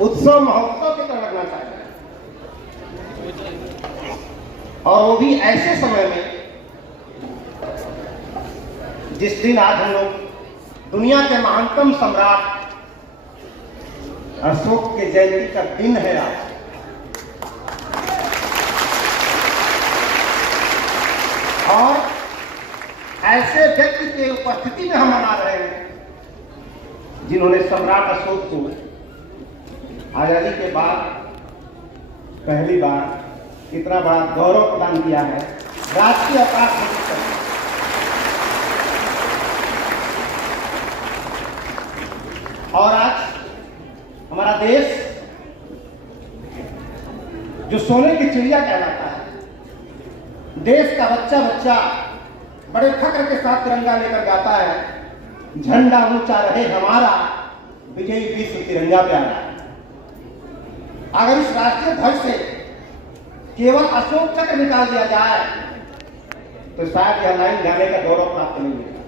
उत्सव महोत्सव की तरह लगना चाहिए, और वो भी ऐसे समय में जिस दिन आज हम लोग दुनिया के महानतम सम्राट अशोक के जयंती का दिन है आज। और ऐसे व्यक्ति के उपस्थिति में हम मना रहे हैं जिन्होंने सम्राट अशोक को आजादी के बाद पहली बार इतना बड़ा गौरव प्रदान किया है, राष्ट्रीय अवकाश घोषित कर। और आज हमारा देश जो सोने की चिड़िया कहलाता है, देश का बच्चा बच्चा बड़े फख्र के साथ तिरंगा लेकर गाता है, झंडा ऊंचा रहे हमारा, विजयी विश्व तिरंगा प्यारा। अगर इस राष्ट्रीय ध्वज से केवल अशोक चक्र निकाल दिया जाए तो शायद यह लाइन गाने का गौरव प्राप्त नहीं होगा।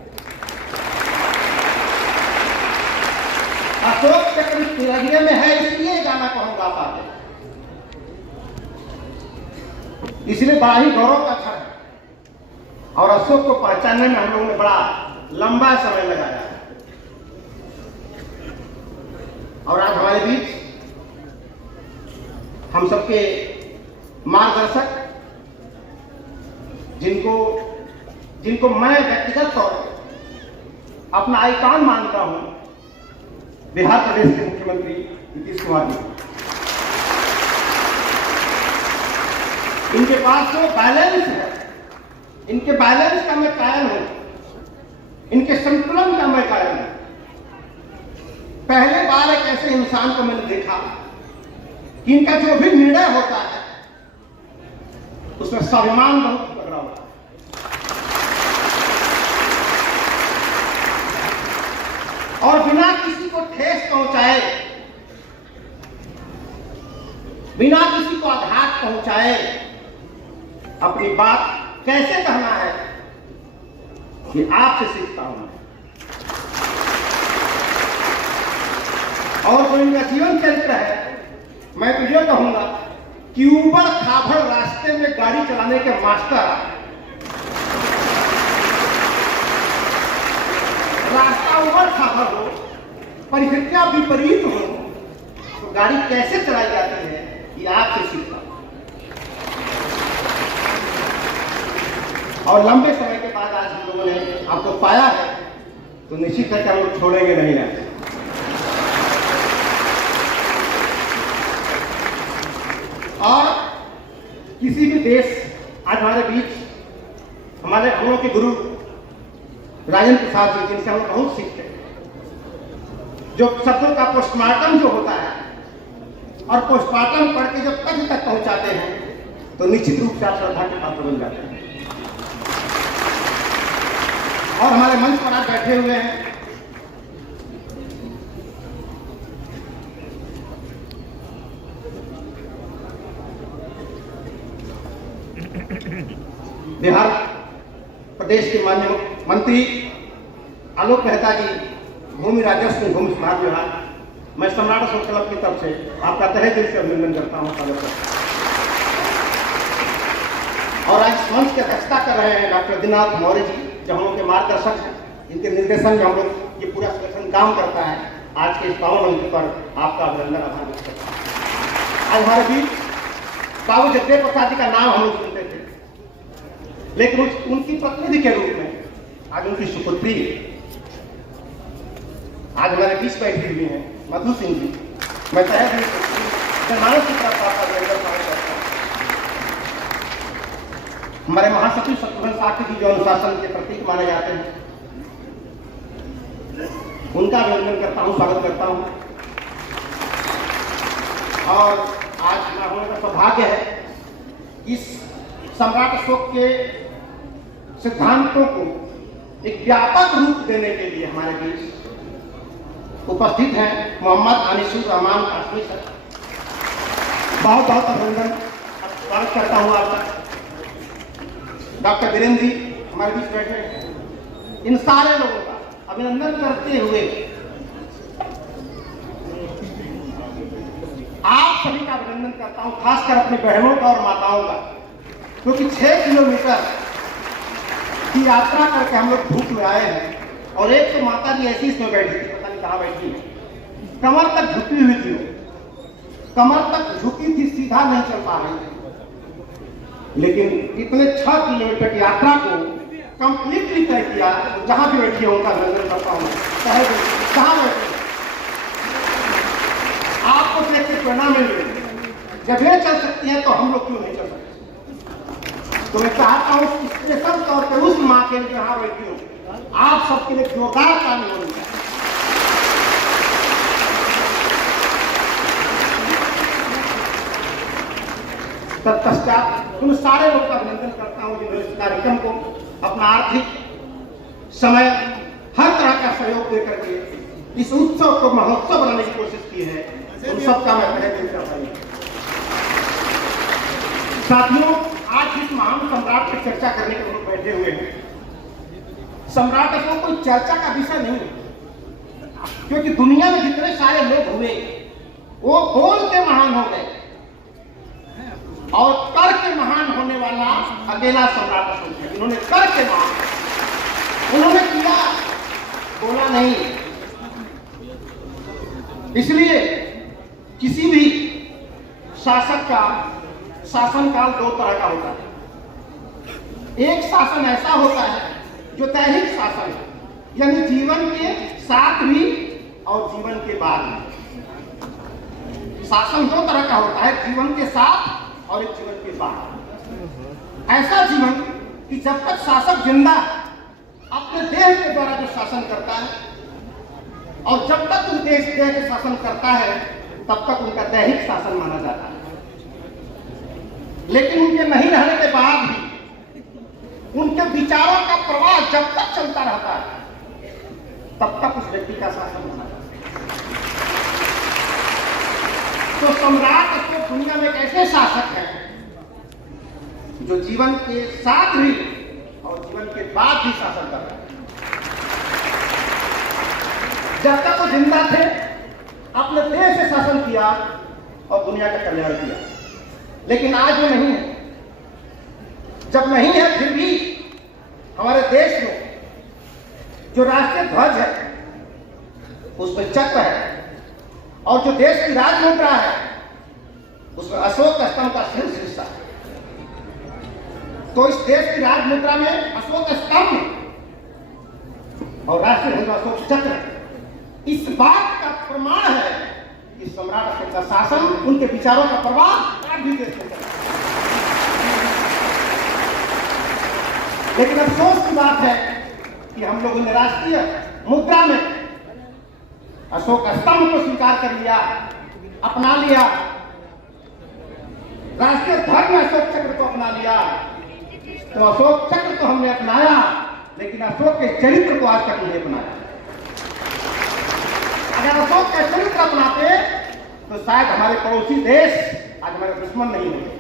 अशोक चक्र तिरंगे में है, इसलिए गाना को हम गा पाते, इसलिए बड़ा ही गौरव का क्षण है। और अशोक को पहचानने में हम लोगों ने बड़ा लंबा समय लगाया। और आज हमारे बीच हम सबके मार्गदर्शक, जिनको मैं व्यक्तिगत तौर पर अपना आइकॉन मानता हूं, बिहार प्रदेश के मुख्यमंत्री नीतीश कुमार जी। इनके पास जो बैलेंस है, इनके बैलेंस का मैं कायल हूं, इनके संतुलन का मैं कायल हूं। पहले बार एक ऐसे इंसान को मैंने देखा कि इनका जो भी निर्णय होता है उसमें स्वाभिमान बहुत पकड़ा होता है। और बिना किसी को ठेस पहुंचाए, बिना किसी को आघात पहुंचाए अपनी बात कैसे कहना है कि आपसे सीखता हूं। और जो इनका जीवन चरित्र है, मैं तो यह कहूंगा कि ऊबड़ खाबड़ रास्ते में गाड़ी चलाने के मास्टर, रास्ता ऊबड़ खाबड़ हो, परिस्थितियां विपरीत हो, तो गाड़ी कैसे चलाई जाती है ये आपसे सीखता हूं। और लंबे समय के बाद आज हम लोगों ने आपको पाया है, तो निश्चित है कि हम लोग छोड़ेंगे नहीं ना। और किसी भी देश, आज हमारे बीच हम लोग के गुरु राजेंद्र प्रसाद जी, जिनसे हम बहुत सीखते हैं, जो शब्दों का पोस्टमार्टम जो होता है और पोस्टमार्टम पढ़ के जब तथ्य तक पहुंचाते हैं तो निश्चित रूप से आप श्रद्धा के पात्र बन जाते हैं। और हमारे मंच पर आप बैठे हुए हैं, बिहार प्रदेश के माननीय मंत्री आलोक मेहता जी, भूमि राजस्व भूमि सुधार विभाग, मैं सम्राट अशोक क्लब की तरफ से आपका तहे दिल से अभिनंदन करता हूं। और आज मंच की अध्यक्षता कर रहे हैं डॉक्टर दिनाथ मौर्य जी, जो हम लोग के मार्गदर्शक हैं, इनके निर्देशन में हम लोग ये पूरा संगठन काम करता है। आज के इस पावन मंच पर आपका अभिनंदन, आभार व्यक्त करता हूं। आज हमारे बीच बाबू जगदेव प्रसाद जी का नाम हम लोग सुनते थे, लेकिन उनकी प्रतिनिधि के रूप में आज उनकी सुपुत्री आज हमारे बीच बैठी हुई है, मधु सिंह जी। मैं तहे दिल से मानव की तरफ आपका अभिनंदन करता हूं। हमारे महासचिव शत्रुघ्न साक्य जी, जो अनुशासन के प्रतीक माने जाते हैं, उनका अभिनंदन करता हूं, स्वागत करता हूं। और आज हमारा होने का सौभाग्य है, इस सम्राट अशोक के सिद्धांतों को एक व्यापक रूप देने के लिए हमारे बीच उपस्थित हैं मोहम्मद अनीसुर रहमान काश्मीर सर। बहुत बहुत अभिनंदन, स्वागत करता हूं आपका। डॉक्टर वीरेंद्र जी हमारे बीच बैठे हैं, इन सारे लोगों का अभिनंदन करते हुए आप सभी का अभिनंदन करता हूं, खासकर अपनी बहनों का और माताओं का, क्योंकि 6 किलोमीटर की यात्रा करके हम लोग धूप में आए हैं। और एक तो माता जी ऐसी इसमें बैठी थी, पता नहीं कहाँ बैठी है, कमर तक झुकी हुई थी, कमर तक झुकी थी, सीधा नहीं चल पा रही थी। लेकिन इतने 6 किलोमीटर की यात्रा को कंप्लीटली तय किया। जहां भी बैठी है उनका अभिनंदन करता हूँ, चाहे कहाँ बैठे आपको देख के प्रेरणा मिल रही। जब ये चल सकती है तो हम लोग क्यों नहीं चल सकते? तो मैं चाहता हूँ स्पेशल तौर पर उस माँ के लिए जहां बैठी हूँ, आप सबके लिए जोरदार ताली होनी चाहिए। तत्पश्चात उन सारे लोगों का अभिनंदन करता हूँ जिन्होंने इस कार्यक्रम को अपना आर्थिक समय हर तरह का सहयोग देकर के इस उत्सव को महोत्सव बनाने की कोशिश की है। उन सबका मैं तहे दिल से आभारी हूं। साथियों, आज इस महान सम्राट पर चर्चा करने के लोग बैठे हुए हैं। सम्राट अशोक कोई चर्चा का विषय नहीं है, क्योंकि दुनिया में जितने सारे लोग हुए वो बोल के महान हो गए और कर के महान होने वाला अकेला सम्राट अशोक है। इन्होंने कर के महान, उन्होंने किया, बोला नहीं। इसलिए किसी भी शासक का शासनकाल 2 तरह का होता है। एक शासन ऐसा होता है जो दैनिक शासन है, यानी जीवन के साथ भी और जीवन के बाद भी। शासन 2 तरह का होता है, जीवन के साथ और एक जीवन के बाद। ऐसा जीवन कि जब तक शासक जिंदा अपने देह के द्वारा जो शासन करता है और जब तक उस देह के शासन करता है तब तक उनका दैहिक शासन माना जाता है। लेकिन उनके नहीं रहने के बाद भी उनके विचारों का प्रवाह जब तक चलता रहता है तब तक उस व्यक्ति का शासन माना जाता है। तो सम्राट अशोक दुनिया में एक ऐसे शासक हैं जो जीवन के साथ भी और जीवन के बाद भी शासन कर रहे हैं। जब तक वो जिंदा थे अपने देश से शासन किया और दुनिया का कल्याण किया, लेकिन आज वो नहीं है। जब नहीं है फिर भी हमारे देश में जो राष्ट्रीय ध्वज है उसमें चक्र है और जो देश की राजमुद्रा है उसमें अशोक स्तंभ का शीर्ष हिस्सा है। तो इस देश की राजमुद्रा में अशोक स्तंभ और राष्ट्रीय ध्वज अशोक चक्र इस बात का प्रमाण है कि सम्राट अशोक का शासन, उनके विचारों का प्रभाव आज भी देश में चल रहा है। लेकिन अफसोस की बात है कि हम लोगों ने राष्ट्रीय मुद्रा में अशोक स्तंभ को स्वीकार कर लिया, अपना लिया, राष्ट्रीय ध्वज में अशोक चक्र को अपना लिया। तो अशोक चक्र को हमने अपनाया लेकिन अशोक के चरित्र को आज तक नहीं अपनाया। अगर अशोक का चरित्र अपनाते तो शायद हमारे पड़ोसी देश आज हमारे दुश्मन नहीं होते,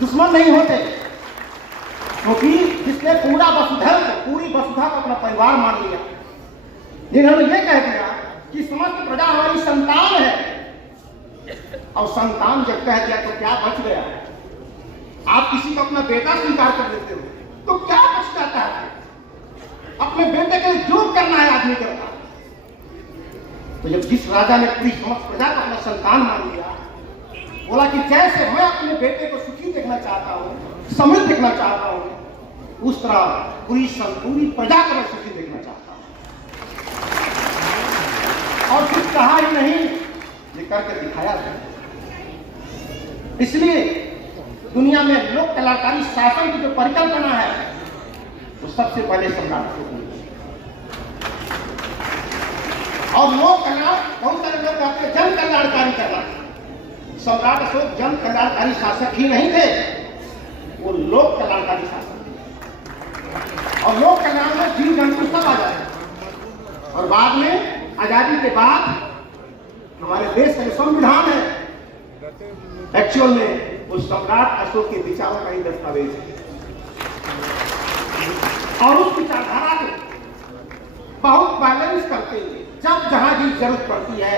दुश्मन नहीं होते, क्योंकि जिसने पूरी वसुधा को अपना परिवार मान लिया, जिन्होंने ये कह दिया कि समस्त प्रजा हमारी संतान है, और संतान जब कह दिया तो क्या बच गया? आप किसी को अपना बेटा स्वीकार कर देते हो तो क्या बच जाता है? अपने बेटे के लिए जो करना है आदमी करता। तो जब जिस राजा ने पूरी समस्त प्रजा को अपना संतान मान लिया, बोला कि जैसे मैं अपने बेटे को सुखी देखना चाहता हूँ, समृद्ध देखना चाहता हूँ, उस तरह पूरी प्रजा को मैं सुखी देखना चाहता हूँ। और कुछ कहा ही नहीं, ये करके दिखाया था। इसलिए दुनिया में लोक कलाकारी शासन की जो परिकल्पना है वो सबसे पहले सम्राट अशोक ने। और लोक कल्याण, बहुत सारे लोग कहते हैं जन कल्याणकारी कर रहा है। सम्राट अशोक जन कल्याणकारी शासक ही नहीं थे, वो लोक कल्याणकारी शासक थे। और लोक कल्याण में जीव जंतु सब आ जाते। और बाद में आजादी के बाद हमारे देश का जो संविधान है एक्चुअल में उस सम्राट अशोक के विचारों का ही दस्तावेज है। और उस विचारधारा को बहुत बैलेंस करते हुए जब जहां भी जरूरत पड़ती है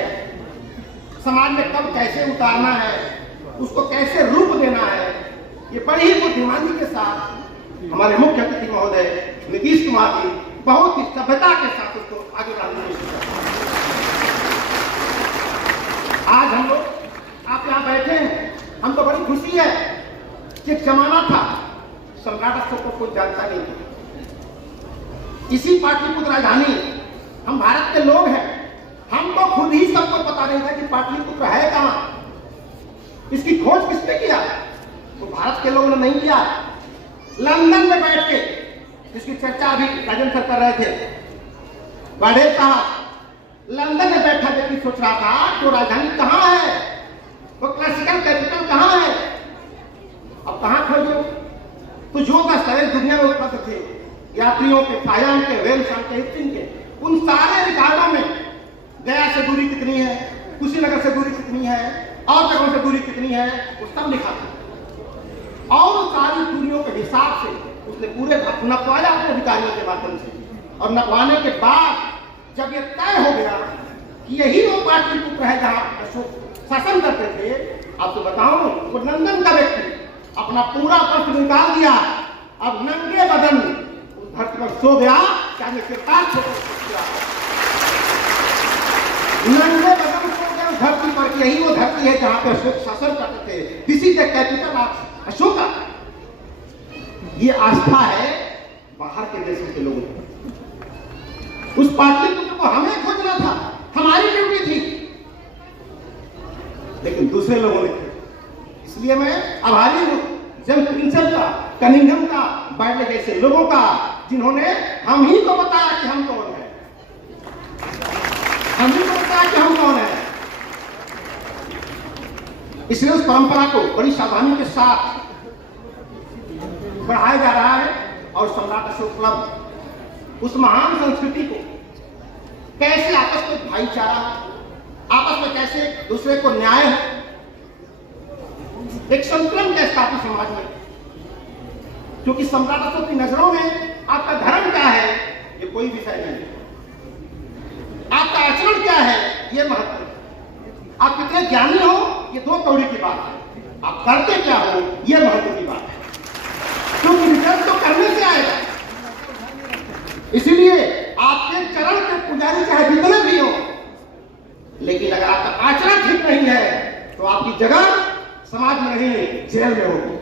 समाज में कब कैसे उतारना है, उसको कैसे रूप देना है, ये बड़ी ही बुद्धिमानी के साथ हमारे मुख्य अतिथि महोदय नीतीश कुमार जी बहुत ही सभ्यता के साथ उसको आगे बढ़ाने की कोशिश करते हैं। आज हम लोग आप यहाँ बैठे हैं, हमको बड़ी खुशी है कि एक जमाना था सम्राट अशोक को कोई जानता नहीं था। इसी पाटलिपुत्र राजधानी, हम भारत के लोग हैं, हमको खुद ही सबको पता नहीं था कि पाटलिपुत्र है कहाँ, इसकी खोज किसने किया? तो भारत के लोगों ने नहीं किया। लंदन में बैठ के जिसकी चर्चा अभी राजन सर कर रहे थे, बड़े साहब लंदन में बैठा व्यक्ति सोच रहा था तो राजधानी कहाँ है, वो क्लासिकल कैपिटल कहाँ है। अब कहाँ खोजो? तो जो दस्तावेज दुनिया में उपलब्ध थे, यात्रियों के, सायान के, वेलसाल के, हिस्टिंग के, उन सारे रिकॉर्डों में गया से दूरी कितनी है, कुशीनगर से दूरी कितनी है, और जगहों से दूरी कितनी है, वो सब लिखा था। और सारी दूरियों के हिसाब से उसने पूरे नपवाया अपने अधिकारियों के माध्यम से, और नपवाने के बाद जब ये तय हो गया कि यही वो पाटलिपुत्र है जहाँ अशोक शासन करते थे, आपको बताऊं वो लंदन का व्यक्ति अपना पूरा वस्त्र निकाल दिया, अब नंगे बदन उस धरती पर सो गया, चाहे किरदार नंगे बदन सो गया उस धरती पर। यही वो धरती है जहाँ पे अशोक शासन करते थे। This is the capital of Ashoka. ये आस्था है बाहर के देशों के लोगों की। उस पाटलिपुत्र को हमें खोजना था, हमारी ड्यूटी थी, लेकिन दूसरे लोगों ने किया। इसलिए मैं आभारी हूं जेम्स प्रिंसेप का, कनिंघम का, बार्ले जैसे लोगों का, जिन्होंने हम ही को बताया कि हम कौन है, हम ही को बताया कि हम कौन है। इसलिए उस परंपरा को बड़ी सावधानी के साथ बढ़ाया जा रहा है, और सम्राट अशोक क्लब उस महान संस्कृति को कैसे आपस में भाईचारा, आपस में कैसे दूसरे को न्याय है, एक संतुलन कैसे स्थापित समाज में। क्योंकि सम्राट अशोक की नजरों में आपका धर्म क्या है ये कोई विषय नहीं, आपका आचरण क्या है ये महत्व, आप कितने ज्ञानी हो ये दो कौड़ी की बात है, आप करते क्या हो ये महत्व की बात है। क्योंकि रिजल्ट तो करने से आएगा। इसीलिए आपके चरण के पुजारी चाहे जितने भी हो, लेकिन अगर आपका आचरण ठीक नहीं है तो आपकी जगह समाज में नहीं, जेल में होगी,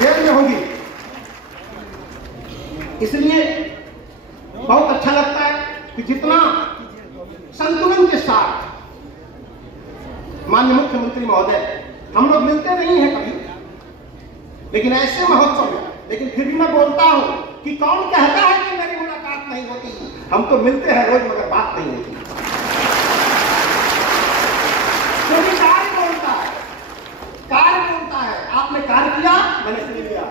जेल में होगी। इसलिए बहुत अच्छा लगता है कि जितना संतुलन के साथ माननीय मुख्यमंत्री महोदय, हम लोग मिलते नहीं हैं कभी, लेकिन ऐसे महोत्सव में, लेकिन फिर भी मैं बोलता हूं कि कौन कहता है कि मेरी मुलाकात नहीं होती, हम तो मिलते हैं रोज मगर बात नहीं होती। क्योंकि कार्य बोलता है, कार्य बोलता है। आपने कार्य किया, मैंने सुन लिया,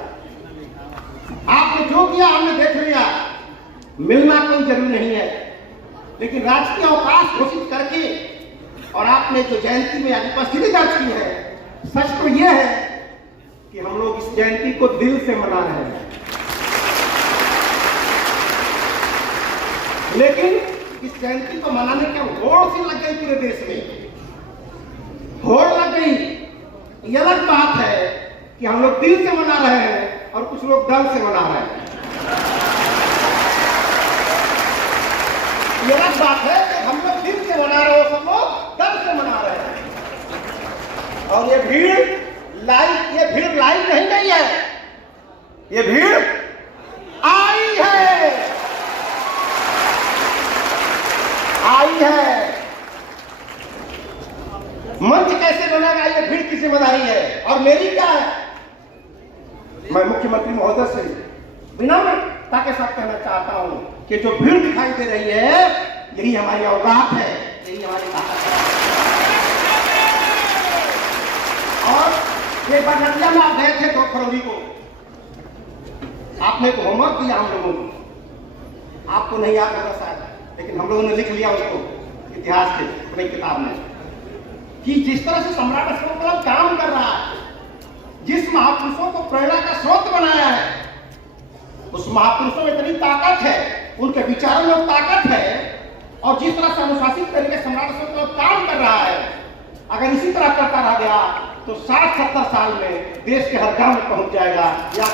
आपने जो किया हमने देख लिया। मिलना कोई जरूरी नहीं है, लेकिन राजकीय अवकाश घोषित करके और आपने जो जयंती में उपस्थिति दर्ज की है, सच तो यह है कि हम लोग इस जयंती को दिल से मना रहे हैं। लेकिन इस जयंती को मनाने के होड़ सी लग गई पूरे देश में, होड़ लग गई। ये अलग बात है कि हम लोग दिल से मना रहे हैं और कुछ लोग दल से मना रहे हैं। ये अलग बात है कि हम लोग दिल से मना रहे हो, सब लोग दल से मना रहे हैं। और ये भीड़ लाइव नहीं गई है, ये भीड़ आई है, आई है। मंच कैसे बनेगा ये भीड़ की जिम्मेदारी है, और मेरी क्या है। मैं मुख्यमंत्री महोदय से विनम्रता के साथ कहना चाहता हूं कि जो भीड़ दिखाई दे रही है यही हमारी औकात है, यही हमारी ताकत है। और एक बार नदिया में आप गए थे 2 फरवरी को, आपने एक होमवर्क दिया हम लोगों को, आपको नहीं याद होगा शायद, लेकिन हम लोगों ने लिख लिया उसको इतिहास के अपनी किताब में, कि जिस तरह से सम्राट अशोक क्लब काम कर रहा है, जिस महापुरुषों को प्रेरणा का स्रोत बनाया है, उस महापुरुषों में इतनी ताकत है, उनके विचारों में ताकत है, और जिस तरह से अनुशासित तरीके सम्राट अशोक काम कर रहा है, अगर इसी तरह करता रह गया तो 60-70 साल में देश के हर गांव में पहुंच जाएगा। यह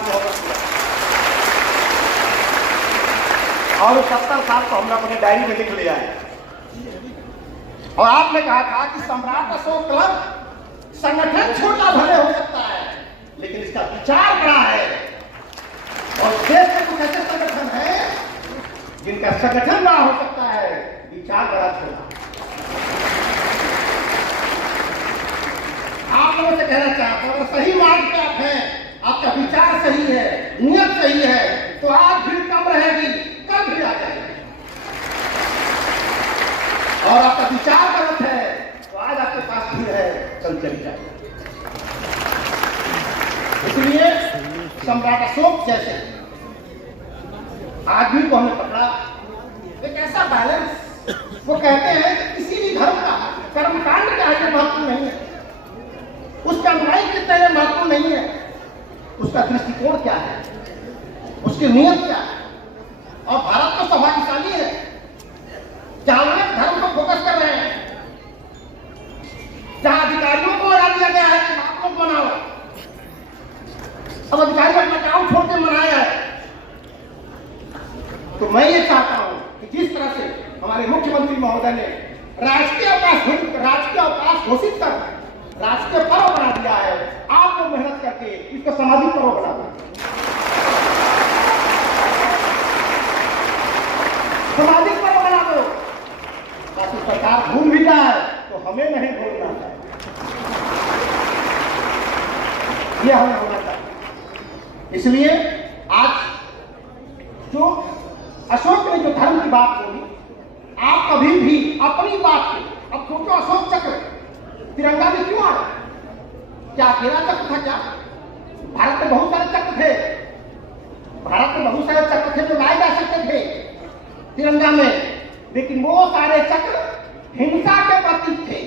और 70 साल को हमने अपने डायरी में लिख लिया है। और आपने कहा था कि सम्राट अशोक क्लब संगठन छोटा भले हो सकता है, लेकिन इसका विचार बड़ा है। और देश में कुछ ऐसे संगठन है जिनका संगठन बड़ा हो सकता है, विचार बड़ा छोटा। आप लोगों से कहना चाहता हूं, अगर सही मार्ग पे आप हैं, आपका विचार सही है, नियत सही है, तो आज भीड़ कम रहेगी, कल भीड़ आ जाएगी। और आपका विचार गलत है तो आज आपके पास भीड़ है, कल चली जाएगी। इसलिए सम्राट अशोक जैसे आदमी को हमने पकड़ा, एक ऐसा बैलेंस। वो कहते हैं कि किसी भी धर्म का कर्मकांड का है महत्व नहीं है, उसका अनुयायी कितने हैं महत्व नहीं है, उसका दृष्टिकोण क्या है, उसकी नियत क्या है। और भारत तो सौभाग्यशाली है, जहां धर्म को फोकस कर रहे हैं, जहां अधिकारियों को हटा दिया गया है कि आप लोग बनाओ, अब अधिकारी अपना काम छोड़ के मनाया है। तो मैं ये चाहता हूं कि जिस तरह से हमारे मुख्यमंत्री महोदय ने राजकीय अवकाश घोषित कर राष्ट्रीय पर्व बना दिया है, आप लोग मेहनत करके इसको सामाजिक पर्व बना दें, सामाजिक पर्व बना दो, ताकि सरकार भूल भी जाए तो हमें नहीं भूलना है। यह हमें होना चाहिए। इसलिए आज जो अशोक ने जो धर्म की बात बोली, आप कभी भी अपनी बात पे अब सोचो, अशोक चक्र तिरंगा में क्यों आया? क्या अकेला चक्र था क्या? भारत में बहुत सारे चक्र थे, भारत में बहुत सारे चक्र थे जो लाए जा सकते थे तिरंगा में, लेकिन वो सारे चक्र हिंसा के प्रतीक थे,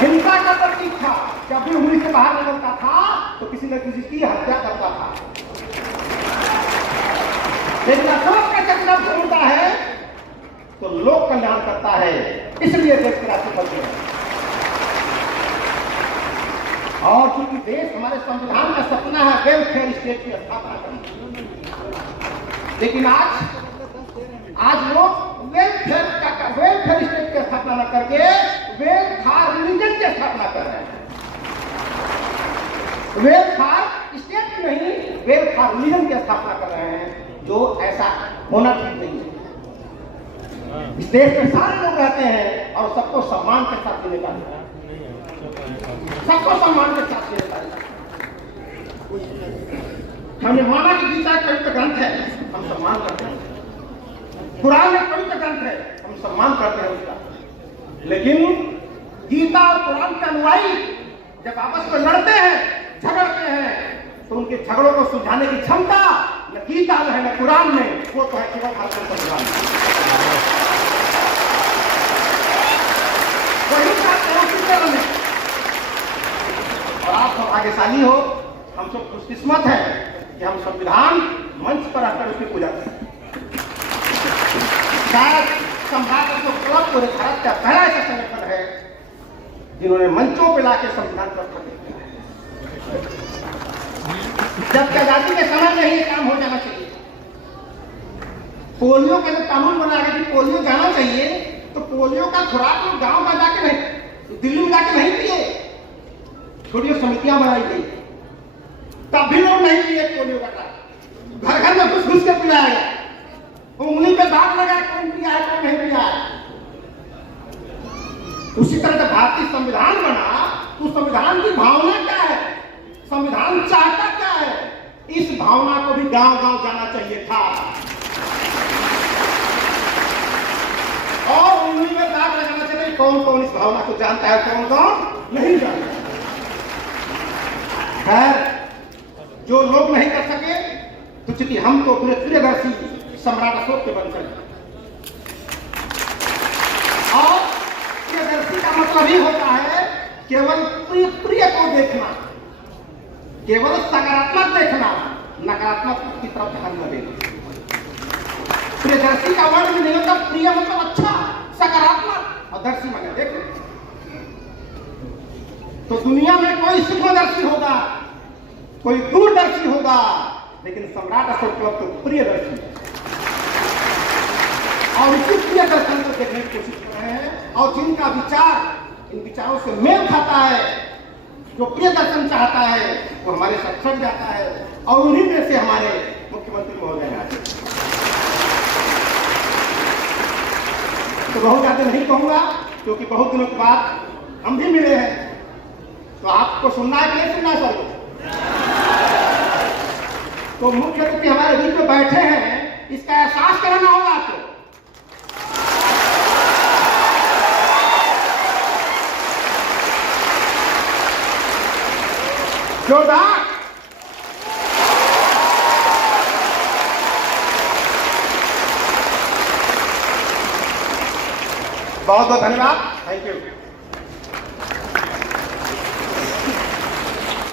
हिंसा का प्रतीक था। जब भी उंगली से बाहर निकलता था तो किसी न किसी की हत्या करता था। लेकिन अशोक का चक्र जब घूमता है तो लोक कल्याण करता है, इसलिए देश के राष्ट्र बनते हैं। और क्योंकि देश हमारे संविधान का सपना है वेलफेयर स्टेट की स्थापना करना, लेकिन आज लोग वेलफेयर स्टेट की स्थापना न करके वेलफेयर रिलीजन की स्थापना कर रहे हैं। वेलफेयर स्टेट नहीं, वेलफेयर रिलीजन की स्थापना कर रहे हैं, जो ऐसा होना ठीक नहीं है। इस देश में सारे लोग रहते हैं और सबको सम्मान के साथ जीने का, सबको सम्मान के साथ जीने का। हमने माना कि गीता एक पवित्र ग्रंथ है, हम सम्मान करते हैं। कुरान एक पवित्र ग्रंथ है, हम सम्मान करते हैं उसका। लेकिन गीता और कुरान के अनुयायी जब आपस में लड़ते हैं, झगड़ते हैं, तो उनके झगड़ों को सुलझाने की क्षमता न गीता में है न कुरान में, वो तो है केवल भारत का संविधान। वही चाहते हैं उसी तरह में। और आप सब भाग्यशाली हो, हम सब खुशकिस्मत हैं कि हम संविधान मंच पर आकर उसकी पूजा करें। शायद सम्राट अशोक क्लब पूरे भारत का पहला ऐसा संगठन है जिन्होंने मंचों पर लाके संविधान पर प्रतिष्ठा किया है। जब आजादी के समय में ही काम हो जाना चाहिए। पोलियो का जब कानून बना कि पोलियो जाना चाहिए, तो पोलियो का खुराक लोग गांव में जाके नहीं, दिल्ली में जाके नहीं पिए, छोटी समितियां बनाई गई, तब भी लोग नहीं पिए पोलियो का। घर घर में घुस के पिलाया गया, उंगली पे दाग लगा कौन पिया है कौन नहीं पिया है। उसी तरह जब भारतीय संविधान बना तो संविधान की भावना क्या है, संविधान चाहता क्या है, इस भावना को भी गांव गांव जाना चाहिए था। और उंगली में दाग लगाना चाहिए कौन कौन इस भावना को जानता है, कौन कौन नहीं जानता। खैर, जो लोग नहीं कर सके तो चूंकि हम तो प्रियदर्शी सम्राट अशोक के बनकर, और प्रियदर्शी का मतलब ही होता है केवल प्रिय को देखना, केवल सकारात्मक देखना, नकारात्मक की तरफ ध्यान न देना। प्रियदर्शी का वर्ड भी नहीं होता, प्रिय मतलब अच्छा, सकारात्मक, और दर्शी माने देखो। तो दुनिया में कोई सूक्ष्मदर्शी होगा, कोई दूरदर्शी होगा, लेकिन सम्राट अशोक क्लब तो प्रियदर्शी, और इसी प्रिय दर्शन को देखने की कोशिश कर रहे हैं। और जिनका विचार इन विचारों से मेल खाता है, जो प्रिय दर्शन चाहता है, वो हमारे साथ छट जाता है, और उन्हीं में से हमारे मुख्यमंत्री महोदय आते हैं। तो बहुत ज्यादा नहीं कहूंगा, क्योंकि बहुत दिनों के बाद हम भी मिले हैं, तो आपको सुनना है कि नहीं सुनना चाहिए। तो मुख्यमंत्री हमारे बीच में बैठे हैं, इसका एहसास कराना होगा आपको। जोरदार, बहुत बहुत धन्यवाद, थैंक यू।